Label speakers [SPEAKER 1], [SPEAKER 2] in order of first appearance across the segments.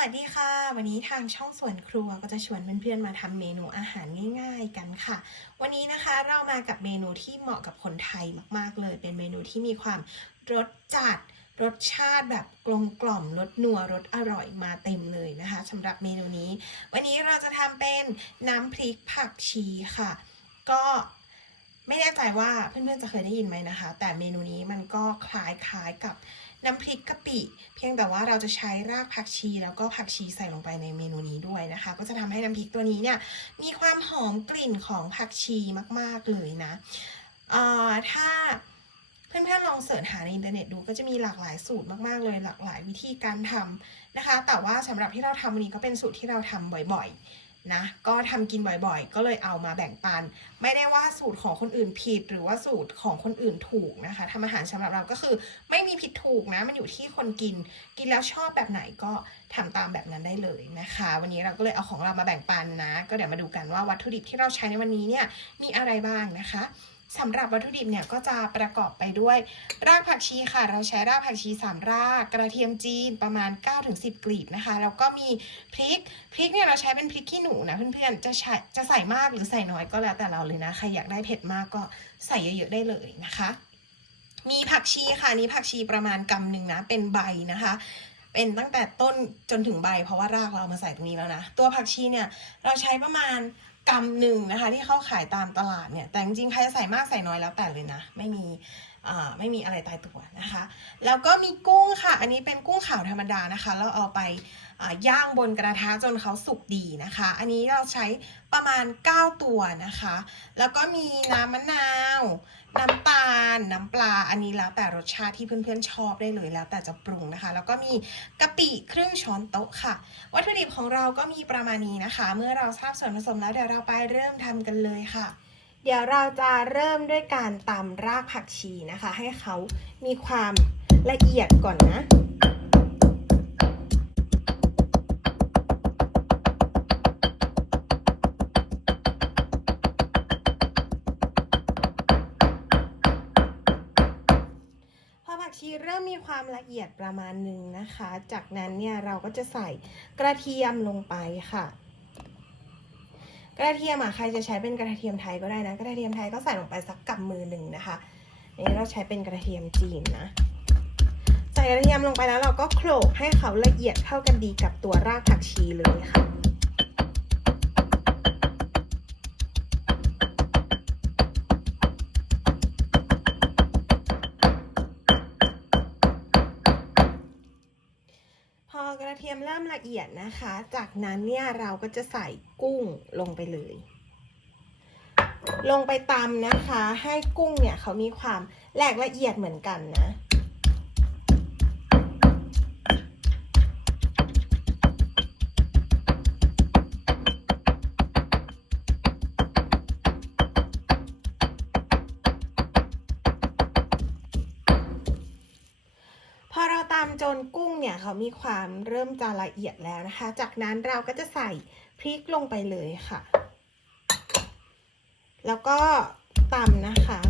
[SPEAKER 1] วัสดีค่ะ วันนี้ทางช่องสวนครัวก็จะชวนเพื่อนๆมาทำเมนูอาหารง่ายๆกันค่ะ วันนี้นะคะเรามากับเมนูที่เหมาะกับคนไทยมากๆเลย เป็นเมนูที่มีความรสจัดรสชาติแบบกลมกล่อมรสนัวรสอร่อยมาเต็มเลยนะคะสำหรับเมนูนี้ วันนี้เราจะทำเป็นน้ำพริกผักชีค่ะ ก็ไม่แน่ใจว่าเพื่อนๆจะเคยได้ยินไหมนะคะ แต่เมนูนี้มันก็คล้ายๆกับ น้ำพริกกะปิ เพียงแต่ว่าเราจะใช้รากผักชีแล้วก็ผักชีใส่ลงไปในเมนูนี้ด้วยนะคะ ก็จะทำให้น้ำพริกตัวนี้เนี่ยมีความหอมกลิ่นของผักชีมาก ๆ เลยนะเอ่อถ้าเพื่อนๆลองเสิร์ชหาในอินเทอร์เน็ตดูก็จะมีหลากหลายสูตรมากๆเลย หลากหลายวิธีการทำนะคะ แต่ว่าสำหรับที่เราทำวันนี้ก็เป็นสูตรที่เราทำบ่อยๆ นะก็ทำกินบ่อยๆ ก็เลยเอามาแบ่งปัน ไม่ได้ว่าสูตรของคนอื่นผิด หรือว่าสูตรของคนอื่นถูกนะคะทำอาหารสำหรับเราก็คือไม่มีผิดถูกนะ มันอยู่ที่คนกิน กินแล้วชอบแบบไหนก็ทำตามแบบนั้นได้เลยนะคะ วันนี้เราก็เลยเอาของเรามาแบ่งปันนะ ก็เดี๋ยวมาดูกันว่าวัตถุดิบที่เราใช้ในวันนี้เนี่ยมีอะไรบ้างนะคะ สำหรับวัตถุดิบเนี่ยก็จะประกอบไปด้วย รากผักชีค่ะ เราใช้รากผักชี 3 ราก กระเทียมจีนประมาณ 9-10 กลีบนะคะ แล้วก็มีพริก พริกเนี่ยเราใช้เป็นพริกขี้หนูนะเพื่อนๆ จะใช้จะใส่มากหรือใส่น้อยก็แล้วแต่เราเลยนะ ใครอยากได้เผ็ดมากก็ใส่เยอะๆได้เลยนะคะ มีผักชีค่ะนี้ผักชีประมาณกำหนึ่งนะ เป็นใบนะคะเป็นตั้งแต่ต้นจนถึงใบเพราะว่ารากเรามาใส่ตรงนี้แล้วนะ ตัวผักชีเนี่ย เราใช้ประมาณ กำหนึ่งนะคะ ที่เขาขายตามตลาดเนี่ย แต่จริงๆใครจะใส่มากใส่น้อยแล้วแต่เลยนะ ไม่มี ไม่มีอะไรตายตัวนะคะ แล้วก็มีกุ้งค่ะ อันนี้เป็นกุ้งขาวธรรมดานะคะแล้วเอาไปย่างบนกระทะจนเขาสุกดีนะคะ อันนี้เราใช้ประมาณ 9 ตัวนะคะ แล้วก็มีน้ำมะนาว น้ำตาล น้ำปลา อันนี้แล้วแต่รสชาติที่เพื่อนๆชอบได้เลยแล้วแต่จะปรุงนะคะ แล้วก็มีกะปิครึ่งช้อนโต๊ะค่ะ วัตถุดิบของเราก็มีประมาณนี้นะคะ เมื่อเราทราบส่วนผสมแล้วเดี๋ยวเราไปเริ่มทำกันเลยค่ะ เดี๋ยวเราจะเริ่มด้วยการตำรากผักชีนะคะ ให้เขามีความละเอียดก่อนนะพอผักชีเริ่มมีความละเอียดประมาณหนึ่งนะคะ จากนั้นเนี่ยเราก็จะใส่กระเทียมลงไปค่ะ กระเทียมอะใครจะใช้เป็นกระเทียมไทยก็ได้นะ กระเทียมไทยก็ใส่ลงไปสักกับมือหนึ่งนะคะอันนี้เราใช้เป็นกระเทียมจีนนะ ใส่กระเทียมลงไปแล้วเราก็โขลกให้เขาละเอียดเข้ากันดีกับตัวรากผักชีเลยค่ะ กระเทียมเริ่มละเอียดนะคะ จากนั้นเนี่ยเราก็จะใส่กุ้งลงไปเลย ลงไปตำนะคะ ให้กุ้งเนี่ยเขามีความแหลกละเอียดเหมือนกันนะ จนกุ้งเนี่ยเขามีความเริ่มจะละเอียดแล้วนะคะ จากนั้นเราก็จะใส่พริกลงไปเลยค่ะ แล้วก็ตำนะคะ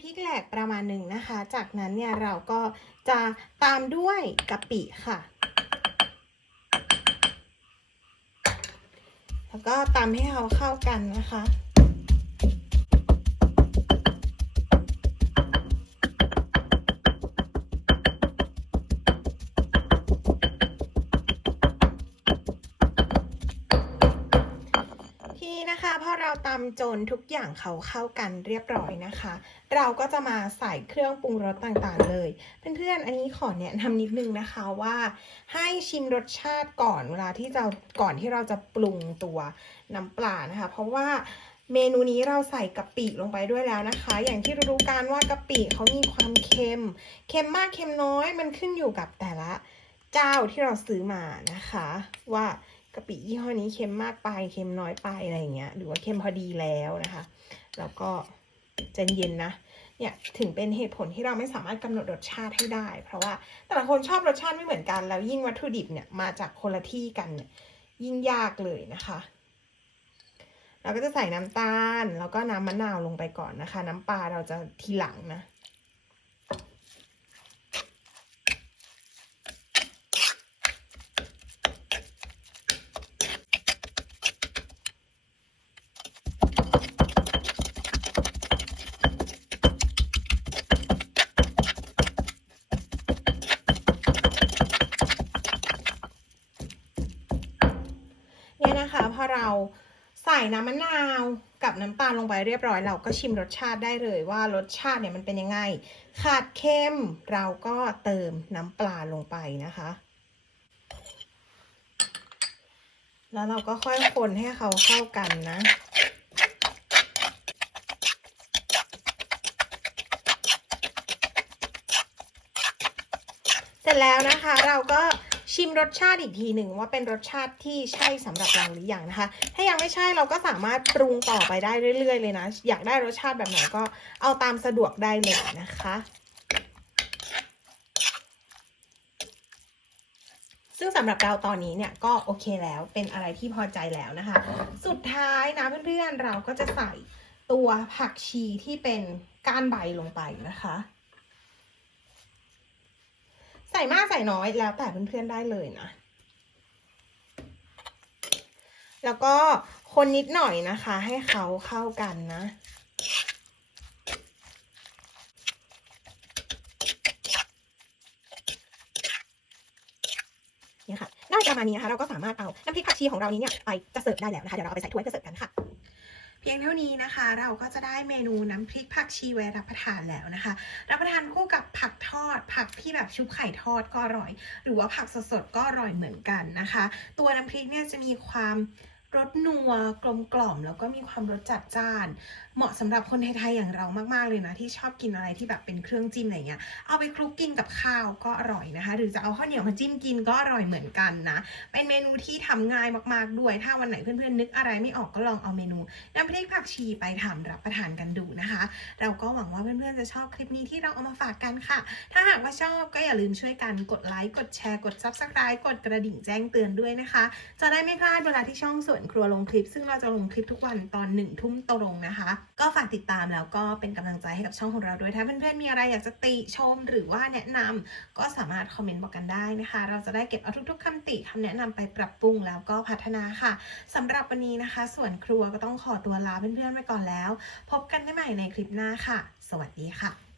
[SPEAKER 1] พริกแหลกประมาณหนึ่งนะคะ จากนั้นเนี่ยเราก็จะตามด้วยกะปิค่ะ แล้วก็ตำให้เขาเข้ากันนะคะทีนี้นะคะพอเราตำจนทุกอย่างเขาเข้ากันเรียบร้อยนะคะ เราก็จะมาใส่เครื่องปรุงรสต่างๆ เลย เพื่อนๆ อันนี้ขอแนะนำนิดนึงนะคะว่า ให้ชิมรสชาติก่อนเวลาที่จะก่อนที่เราจะปรุงตัวน้ำปลานะคะ เพราะว่าเมนูนี้เราใส่กะปิลงไปด้วยแล้วนะคะ อย่างที่รู้กันว่ากะปิเขามีความเค็ม เค็มมากเค็มน้อยมันขึ้นอยู่กับแต่ละเจ้าที่เราซื้อมานะคะ ว่ากะปิยี่ห้อนี้เค็มมากไปเค็มน้อยไปอะไรอย่างเงี้ยหรือว่าเค็มพอดีแล้วนะคะ แล้วก็ ใจเย็นนะเนี่ยถึงเป็นเหตุผลที่เราไม่สามารถกำหนดรสชาติให้ได้ เพราะว่าแต่ละคนชอบรสชาติไม่เหมือนกันแล้วยิ่งวัตถุดิบเนี่ยมาจากคนละที่กันเนี่ยยิ่งยากเลยนะคะ เราก็จะใส่น้ำตาลแล้วก็น้ำมะนาวลงไปก่อนนะคะ น้ำปลาเราจะทีหลังนะ เนี่ยนะคะพ อเราใส่น้ำมะนาวกับน้ำตาลลงไปเรียบร้อย เราก็ชิมรสชาติได้เลยว่ารสชาติเนี่ยมันเป็นยังไง ขาดเค็มเราก็เติมน้ำปลาลงไปนะคะ แล้วเราก็ค่อยคนให้เขาเข้ากันนะเสร็จแล้วนะคะเราก็ ชิมรสชาติอีกทีหนึ่งว่าเป็นรสชาติที่ใช่สำหรับเราหรือยังนะคะ ถ้ายังไม่ใช่เราก็สามารถปรุงต่อไปได้เรื่อย ๆ เลยนะ อยากได้รสชาติแบบไหนก็เอาตามสะดวกได้เลยนะคะซึ่งสำหรับเราตอนนี้เนี่ยก็โอเคแล้วเป็นอะไรที่พอใจแล้วนะคะ สุดท้ายนะเพื่อนๆเราก็จะใส่ตัวผักชีที่เป็นก้านใบลงไปนะคะ ส่มากใส่น้อยแล้วแต่เพื่อนๆได้เลยนะ แล้วก็คนนิดหน่อยนะคะ ให้เขาเข้ากันนะนี่ค่ะได้ประมาณนี้นะคะเราก็สามารถเอาน้ำพริกผักชีของเรานี้เนี่ยไปจะเสิร์ฟได้แล้วนะคะเดี๋ยวเราเอาไปใส่ถ้วยจะเสิร์ฟกันค่ะ พียงเท่านี้นะคะ เราก็จะได้เมนูน้ำพริกผักชีไว้รับประทานแล้วนะคะ รับประทานคู่กับผักทอด ผักที่แบบชุบไข่ทอดก็อร่อย หรือว่าผักสดๆก็อร่อยเหมือนกันนะคะ ตัวน้ำพริกเนี่ยจะมีความ รสนัวกลมกล่อม แล้วก็มีความรสจัดจ้าน เหมาะสำหรับคนไทยๆอย่างเรามากๆเลยนะ ที่ชอบกินอะไรที่แบบเป็นเครื่องจิ้มอะไรเงี้ยเอาไปคลุกกินกับข้าวก็อร่อยนะคะ หรือจะเอาข้าวเหนียวมาจิ้มกินก็อร่อยเหมือนกันนะ เป็นเมนูที่ทำง่ายมากๆด้วย ถ้าวันไหนเพื่อนๆนึกอะไรไม่ออกก็ลองเอาเมนูน้ำพริกผักชีไปทำรับประทานกันดูนะคะ เราก็หวังว่าเพื่อนๆจะชอบคลิปนี้ที่เราเอามาฝากกันค่ะ ถ้าหากว่าชอบก็อย่าลืมช่วยกันกดไลค์กดแชร์กด subscribe กดกระดิ่งแจ้งเตือนด้วยนะคะ จะได้ไม่พลาดเวลาที่ช่องสวนครัวลงคลิป ซึ่งเราจะลงคลิปทุกวันตอนหนึ่งทุ่มตรงนะคะ ก็ฝากติดตามแล้วก็เป็นกำลังใจให้กับช่องของเราด้วย ถ้าเพื่อนๆมีอะไรอยากจะติชมหรือว่าแนะนำก็สามารถคอมเมนต์บอกกันได้นะคะ เราจะได้เก็บเอาทุกๆคำติคำแนะนำไปปรับปรุงแล้วก็พัฒนาค่ะสำหรับวันนี้นะคะ ส่วนครัวก็ต้องขอตัวลาเพื่อนๆไปก่อนแล้ว พบกันได้ใหม่ในคลิปหน้าค่ะ สวัสดีค่ะ